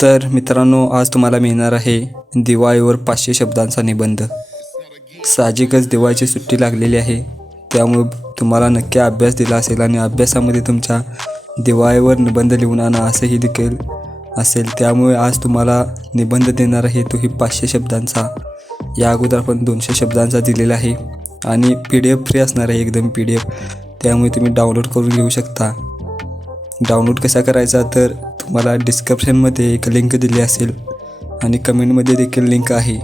तर मित्रांनो, आज तुम्हाला मिळणार आहे दिवाळीवर 500 शब्दांचा निबंध। साहजिकच दिवाळीची सुट्टी लागलेली आहे, त्यामुळे तुम्हाला नक्की अभ्यास दिला असेल आणि अभ्यासामध्ये तुमच्या दिवाळीवर निबंध लिहून आणा असेही देखील असेल। त्यामुळे आज तुम्हाला निबंध देणार आहे तोही 500 शब्दांचा। या अगोदर आपण 200 शब्दांचा दिलेला आहे आणि PDF फ्री असणार आहे, एकदम PDF। त्यामुळे तुम्ही डाउनलोड करून घेऊ शकता। डाउनलोड कसा करायचा तर तुम्हाला डिस्क्रिप्शनमध्ये एक लिंक दिली असेल आणि कमेंटमध्ये देखील लिंक आहे।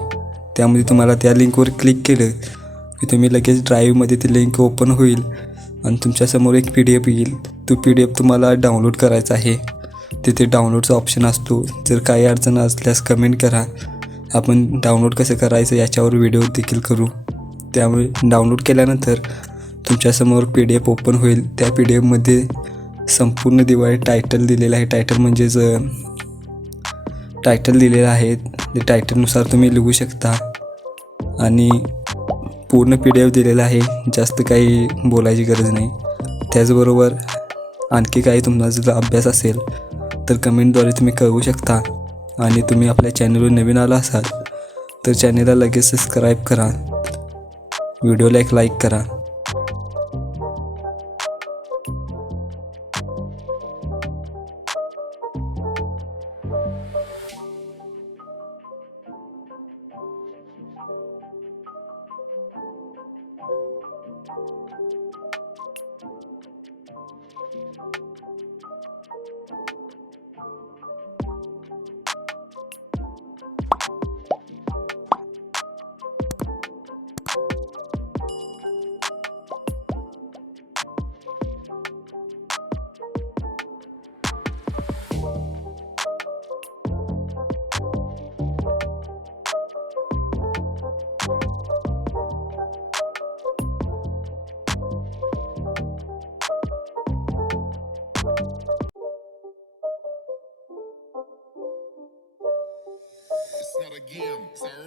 त्यामध्ये तुम्हाला त्या लिंकवर क्लिक केलं की तुम्ही लगेच ड्राईव्हमध्ये ती लिंक ओपन होईल आणि तुमच्यासमोर एक PDF येईल। तो PDF तुम्हाला डाउनलोड करायचा आहे। तिथे डाउनलोडचा ऑप्शन असतो। जर काही अडचण असल्यास कमेंट करा, आपण डाउनलोड कसं करायचं याच्यावर व्हिडिओ देखील करू। त्यामुळे डाउनलोड केल्यानंतर तुमच्यासमोर PDF ओपन होईल। त्या PDFमध्ये संपूर्ण दिवाळी टायटल दिलेला आहे। टायटल दिलेलं आहे, ते टायटलनुसार तुम्ही लिहू शकता आणि पूर्ण PDF दिलेला आहे। जास्त काही बोलायची गरज नाही। त्याचबरोबर आणखी काही तुमचा जर अभ्यास असेल तर कमेंटद्वारे तुम्ही कळवू शकता। आणि तुम्ही आपल्या चॅनलवर नवीन आला असाल तर चॅनलला लगेच सबस्क्राईब करा, व्हिडिओला एक लाईक करा। It's not a game, it's a